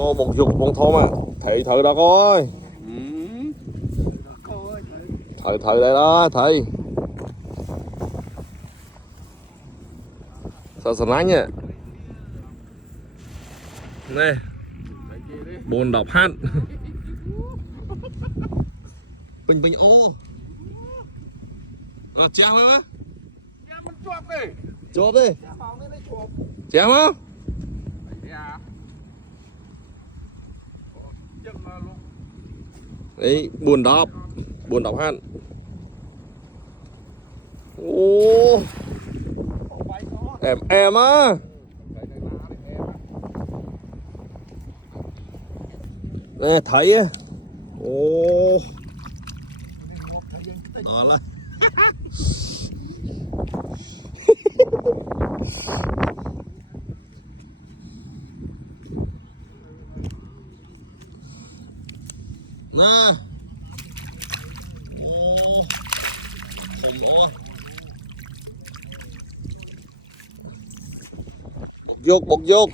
Ô, một dục một thôn à. Thị thử đó coi. Thử đây đó, thử. Sao sẵn lánh nha. Nè. Buồn đọc hát. Bình bình ô. Treo đấy má. Chụp đi. Treo không? Đấy, buồn đọc hát. Ô. Em á. Nè, thấy á. Ô. Đó là. Nè. Ô. Khổng lồ. Bột dục.